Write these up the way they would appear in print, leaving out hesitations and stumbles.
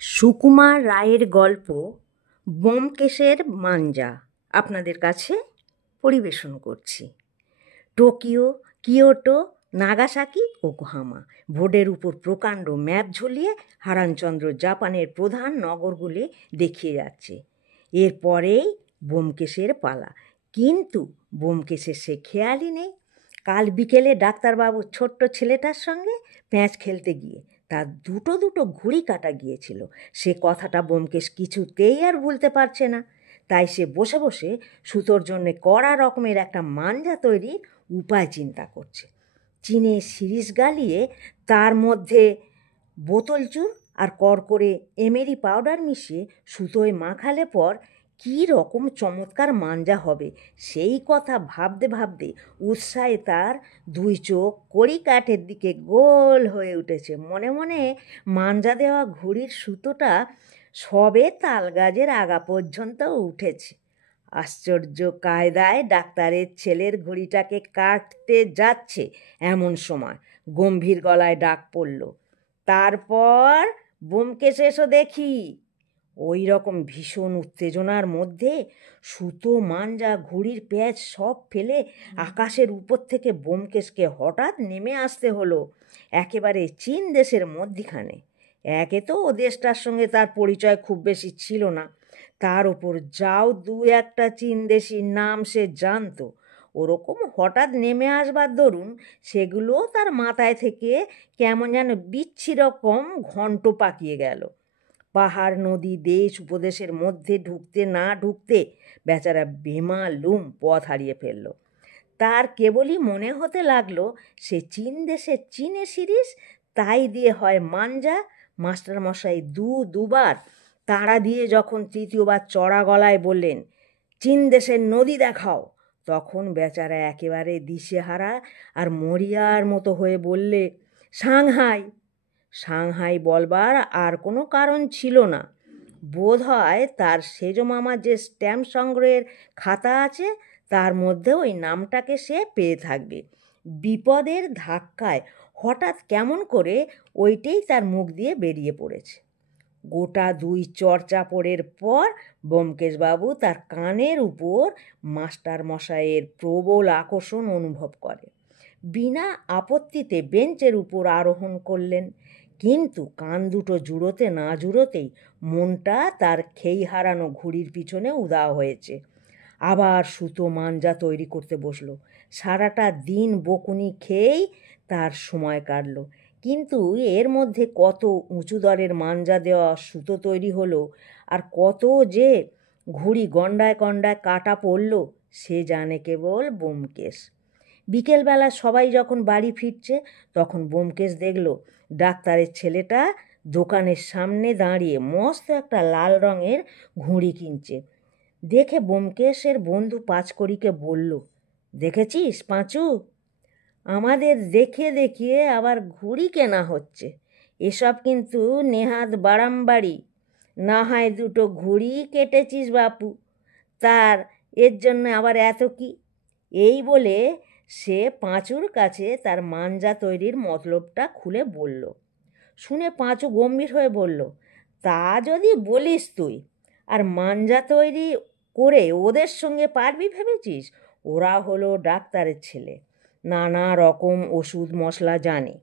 সুকুমার রায়ের গল্প ব্যোমকেশের মাঞ্জা আপনাদের কাছে পরিবেশন করছি। টোকিও, কিয়োটো, নাগাসাকি, ওকহামা বোর্ডের উপর প্রকাণ্ড ম্যাপ ঝুলিয়ে হারানচন্দ্র জাপানের প্রধান নগরগুলি দেখিয়ে যাচ্ছে। এরপরেই ব্যোমকেশের পালা, কিন্তু ব্যোমকেশের সে খেয়ালই নেই। কাল বিকেলে ডাক্তারবাবুর ছোট্ট ছেলেটার সঙ্গে প্যাঁচ খেলতে গিয়ে তার দুটো ঘুড়ি কাটা গিয়েছিল। সে কথাটা ব্যোমকেশ কিছুতেই আর ভুলতে পারছে না। তাই সে বসে বসে সুতোর জন্যে কড়া রকমের একটা মাঞ্জা তৈরির উপায় চিন্তা করছে। চিনে শিরিষ গালিয়ে তার মধ্যে বোতলচুর আর কড়কড়ে এমেরি পাউডার মিশিয়ে সুতোয় মাখালে পর কী রকম চমৎকার মাঞ্জা হবে, সেই কথা ভাবতে ভাবতে উৎসাহে তার দুই চোখ কড়িকাঠের দিকে গোল হয়ে উঠেছে। মনে মনে মাঞ্জা দেওয়া ঘুড়ির সুতোটা সবে তালগাছের আগা পর্যন্ত উঠেছে। আশ্চর্য কায়দায় ডাক্তারের ছেলের ঘুড়িটাকে কাটতে যাচ্ছে এমন সময় গম্ভীর গলায় ডাক পড়ল, তারপর ব্যোমকেশ এসো দেখি। ওই রকম ভীষণ উত্তেজনার মধ্যে সুতো, মাঞ্জা, ঘুড়ির প্যাঁচ সব ফেলে আকাশের উপর থেকে ব্যোমকেশকে হঠাৎ নেমে আসতে হলো একেবারে চীন দেশের মধ্যিখানে। একে তো ও দেশটার সঙ্গে তার পরিচয় খুব বেশি ছিল না, তার ওপর যাও দু একটা চীন দেশির নাম সে জানতো। ওরকম হঠাৎ নেমে আসবার দরুন সেগুলোও তার মাথায় থেকে কেমন যেন বিচ্ছি রকম ঘণ্ট পাকিয়ে গেল। পাহাড়, নদী, দেশ উপদেশের মধ্যে ঢুকতে না ঢুকতে বেচারা বেমালুম পথ হারিয়ে ফেলল। তার কেবলই মনে হতে লাগলো সে চীন দেশের চীনে শিরিষ, তাই দিয়ে হয় মাঞ্জা। মাস্টারমশাই দুবার তাড়া দিয়ে যখন তৃতীয়বার চড়া গলায় বললেন, চীন দেশের নদী দেখাও, তখন বেচারা একেবারে দিশেহারা আর মরিয়ার মতো হয়ে বললে, সাংহাই। সাংহাই বলবার আর কোনো কারণ ছিল না। বোধ হয় তার সেজ মামার যে স্ট্যাম্প সংগ্রহের খাতা আছে তার মধ্যে ওই নামটাকে সে পেয়ে থাকবে। বিপদের ধাক্কায় হঠাৎ কেমন করে ওইটাই তার মুখ দিয়ে বেরিয়ে পড়েছে। গোটা দুই চড়চাপড়ের পর ব্যোমকেশবাবু তার কানের উপর মাস্টারমশাইয়ের প্রবল আকর্ষণ অনুভব করে। বিনা আপত্তিতে বেঞ্চের উপর আরোহণ করলেন, কিন্তু কান দুটো জুড়োতে না জুড়োতেই মনটা তার খেই হারানো ঘুড়ির পিছনে উধাও হয়েছে। আবার সুতো, মাঞ্জা তৈরি করতে বসলো। সারাটা দিন বকুনি খেয়েই তার সময় কাটল, কিন্তু এর মধ্যে কত উঁচু দরের মাঞ্জা দেওয়া সুতো তৈরি হলো, আর কত যে ঘুড়ি গন্ডায় গন্ডায় কাটা পড়ল সে জানে কেবল ব্যোমকেশ। বিকেলবেলা সবাই যখন বাড়ি ফিরছে তখন ব্যোমকেশ দেখল ডাক্তারের ছেলেটা দোকানের সামনে দাঁড়িয়ে মস্ত একটা লাল রঙের ঘুড়ি কিনছে। দেখে ব্যোমকেশের বন্ধু পাঁচকড়িকে বলল, দেখেছিস পাঁচু, আমাদের দেখিয়ে দেখিয়ে আবার ঘুড়ি কেনা হচ্ছে। এসব কিন্তু নেহাত বাড়ামবাড়ি। না হয় দুটো ঘুড়ি কেটেছিস বাপু, তার এর জন্য আবার এত কি? এই বলে সে পাঁচুর কাছে তার মাঞ্জা তৈরির মতলবটা খুলে বলল। শুনে পাঁচু গম্ভীর হয়ে বলল, তা যদি বলিস তুই, আর মাঞ্জা তৈরি করে ওদের সঙ্গে পারবি ভেবেছিস? ওরা হলো ডাক্তারের ছেলে, নানা রকম ওষুধ মশলা জানে।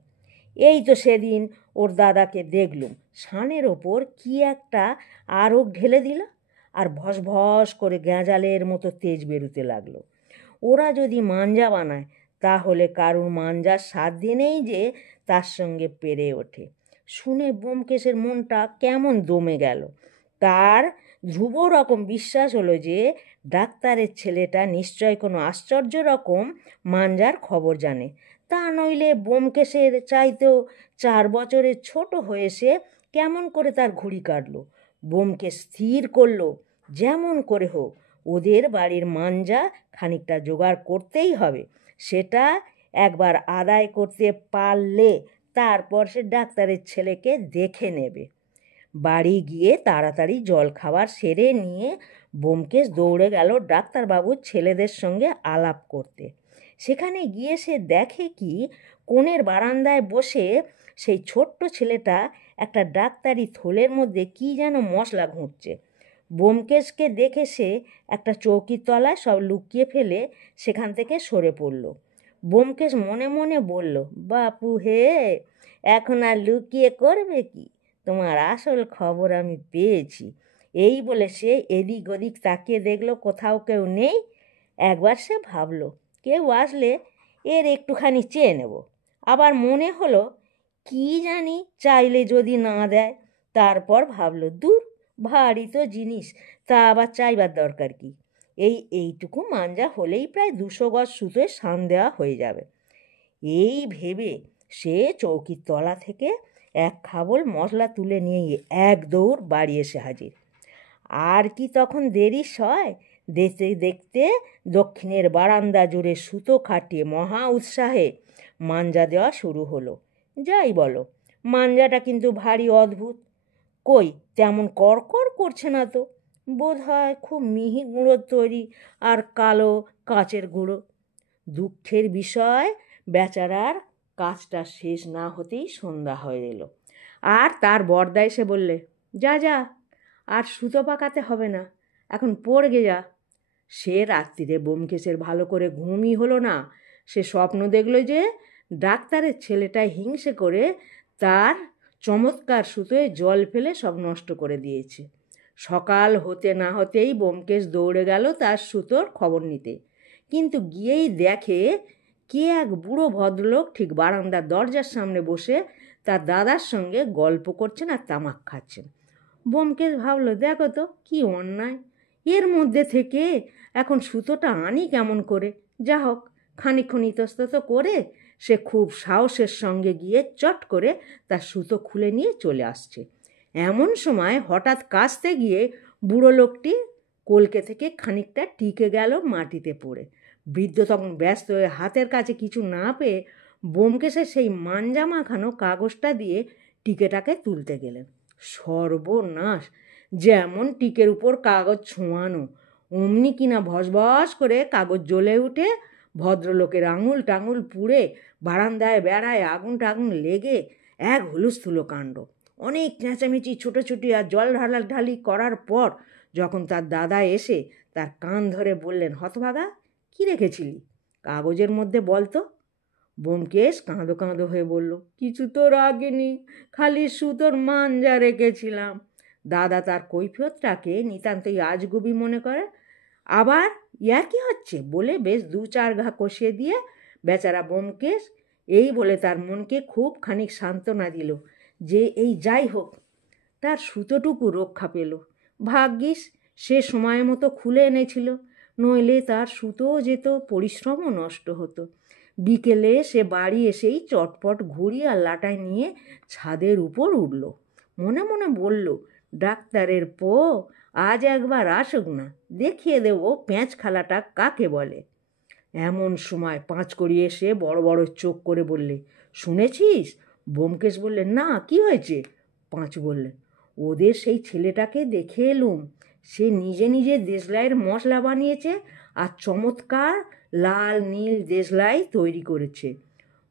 এই তো সেদিন ওর দাদাকে দেখলুম সানের ওপর কি একটা আরক ঢেলে দিল, আর ভস ভস করে গ্যাঁজালের মতো তেজ বেরোতে লাগলো। ওরা যদি মাঞ্জা বানায় তাহলে কারুর মাঞ্জার স্বাদ দিনেই যে তার সঙ্গে পেরে ওঠে। শুনে ব্যোমকেশের মনটা কেমন দমে গেল। তার ধ্রুব রকম বিশ্বাস হলো যে ডাক্তারের ছেলেটা নিশ্চয় কোনো আশ্চর্য রকম মাঞ্জার খবর জানে, তা নইলে ব্যোমকেশের চাইতেও 4 বছরের ছোট হয়ে সে কেমন করে তার ঘুড়ি কাটলো। ব্যোমকেশ স্থির করলো যেমন করে হোক ওদের বাড়ির মাঞ্জা খানিকটা জোগাড় করতেই হবে। সেটা একবার আদায় করতে পারলে তারপর সে ডাক্তারের ছেলেকে দেখে নেবে। বাড়ি গিয়ে তাড়াতাড়ি জলখাবার সেরে নিয়ে ব্যোমকেশ দৌড়ে গেল ডাক্তারবাবুর ছেলেদের সঙ্গে আলাপ করতে। সেখানে গিয়ে সে দেখে কি কোণের বারান্দায় বসে সেই ছোট্ট ছেলেটা একটা ডাক্তারি থলের মধ্যে কী যেন মশলা ঘুঁটছে। ব্যোমকেশকে দেখে সে একটা চৌকির তলায় সব লুকিয়ে ফেলে সেখান থেকে সরে পড়ল। ব্যোমকেশ মনে মনে বলল, বাপু হে, এখন আর লুকিয়ে করবে কি, তোমার আসল খবর আমি পেয়েছি। এই বলে সে এদিক ওদিক তাকিয়ে দেখলো কোথাও কেউ নেই। একবার সে ভাবল, কেউ আসলে এর একটুখানি চেয়ে নেব। আবার মনে হলো, কি জানি চাইলে যদি না দেয়। তারপর ভাবল, দূর, ভারী তো জিনিস, তা আবার চাইবার দরকার কি। এইটুকু মাঞ্জা হলেই প্রায় 200 গজ সুতোয় শান দেওয়া হয়ে যাবে। এই ভেবে সে চৌকির তলা থেকে এক খাবল মশলা তুলে নিয়ে এক দৌড় বাড়ি এসে হাজির। আর কি তখন দেরি সয়? দেখতে দেখতে দক্ষিণের বারান্দা জুড়ে সুতো খাটিয়ে মহা উৎসাহে মাঞ্জা দেওয়া শুরু হলো। যাই বলো, মাঞ্জাটা কিন্তু ভারী অদ্ভুত। কই তেমন কড়কড় করছে না তো, বোধ হয় খুব মিহি গুঁড়োর তৈরি আর কালো কাচের গুঁড়ো। দুঃখের বিষয়, বেচারার কাজটা শেষ না হতেই সন্ধ্যা হয়ে এলো। আর তার বরদা এসে বললে, যা যা, আর সুতো পাকাতে হবে না, এখন পড়গে যা। সে রাত্রিরে ব্যোমকেশের ভালো করে ঘুমই হলো না। সে স্বপ্ন দেখল যে ডাক্তারের ছেলেটাই হিংসে করে তার চমৎকার সুতোয় জল ফেলে সব নষ্ট করে দিয়েছে। সকাল হতে না হতেই ব্যোমকেশ দৌড়ে গেল তার সুতোর খবর নিতে। কিন্তু গিয়েই দেখে কে এক বুড়ো ভদ্রলোক ঠিক বারান্দার দরজার সামনে বসে তার দাদার সঙ্গে গল্প করছেন আর তামাক খাচ্ছেন। ব্যোমকেশ ভাবল, দেখো তো কী অন্যায়, এর মধ্যে থেকে এখন সুতোটা আনি কেমন করে। যা হোক, খানিকক্ষণ ইতস্তত করে সে খুব সাহসের সঙ্গে গিয়ে চট করে তার সুতো খুলে নিয়ে চলে আসছে। এমন সময় হঠাৎ কাচতে গিয়ে বুড়ো লোকটি কলকে থেকে খানিকটা টিকে গেল মাটিতে পড়ে। বৃদ্ধ তখন ব্যস্ত হয়ে হাতের কাছে কিছু না পেয়ে ব্যোমকেশের সেই মাঞ্জা মাখানো কাগজটা দিয়ে টিকেটাকে তুলতে গেলেন। সর্বনাশ! যেমন টিকের উপর কাগজ ছোঁয়ানো, অমনি কিনা ভসভস করে কাগজ জ্বলে উঠে ভদ্রলোকের আঙুল টাঙুল পুড়ে বারান্দায় বেড়ায় আগুন টাগুন লেগে এক হুলস্থুলো কাণ্ড। অনেক চেঁচামেচি ছোটাছুটি আর জল ঢালাঢালি করার পর যখন তার দাদা এসে তার কান ধরে বললেন, হতভাগা, কী রেখেছিলি কাগজের মধ্যে বলতো? ব্যোমকেশ কাঁদো কাঁদো হয়ে বলল, কিছু তো রাখিনি, খালি সুতোর মাঞ্জা রেখেছিলাম। দাদা তার কৈফিয়তটাকে নিতান্তই আজগুবি মনে করে আবার ইয়ার্কি হচ্ছে বলে বেশ 2-4 ঘা কষিয়ে দিয়ে বেচারা ব্যোমকেশ এই বলে তার মনকে খুব খানিক সান্ত্বনা দিল যে এই যাই হোক তার সুতোটুকু রক্ষা পেল। ভাগ্যিস সে সময় মতো খুলে এনেছিল, নইলে তার সুতোও যেত, পরিশ্রমও নষ্ট হতো। বিকেলে সে বাড়ি এসেই চটপট ঘুড়ি আর লাটাই নিয়ে ছাদের উপর উঠল। মনে মনে বলল, ডাক্তারের পো আজ একবার আসুক না, দেখিয়ে দেব প্যাঁচ খালাটা কাকে বলে। এমন সময় পাঁচকড়ি এসে বড় বড় চোখ করে বললে, শুনেছিস? ব্যোমকেশ বললে, না, কি হয়েছে? পাঁচু বললেন, ওদের সেই ছেলেটাকে দেখে এলুম, সে নিজে নিজে দেশলাইয়ের মশলা বানিয়েছে আর চমৎকার লাল নীল দেশলাই তৈরি করেছে।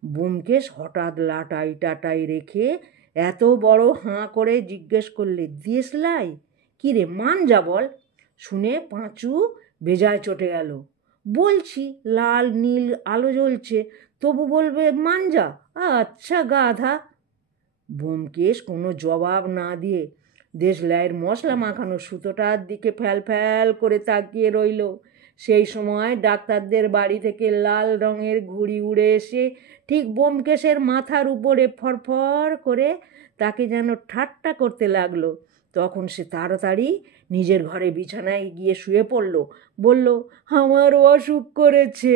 ব্যোমকেশ হঠাৎ লাটাই টাটাই রেখে এত বড় হাঁ করে জিজ্ঞেস করলে, দেশলাই? কী রে, মাঞ্জা বল। শুনে পাঁচু বেজায় চটে গেল। বলছি লাল নীল আলো জ্বলছে, তবু বলবে মাঞ্জা? আচ্ছা গাধা। ব্যোমকেশ কোনো জবাব না দিয়ে দেশলাইয়ের মশলা মাখানো সুতোটার দিকে ফ্যাল ফ্যাল করে তাকিয়ে রইল। সেই সময় ডাক্তারদের বাড়ি থেকে লাল রঙের ঘুড়ি উড়ে এসে ঠিক ব্যোমকেশের মাথার উপরে ফরফর করে তাকে যেন ঠাট্টা করতে লাগলো। তখন সে তাড়াতাড়ি নিজের ঘরে বিছানায় গিয়ে শুয়ে পড়ল। বলল, আমারও অসুখ করেছে।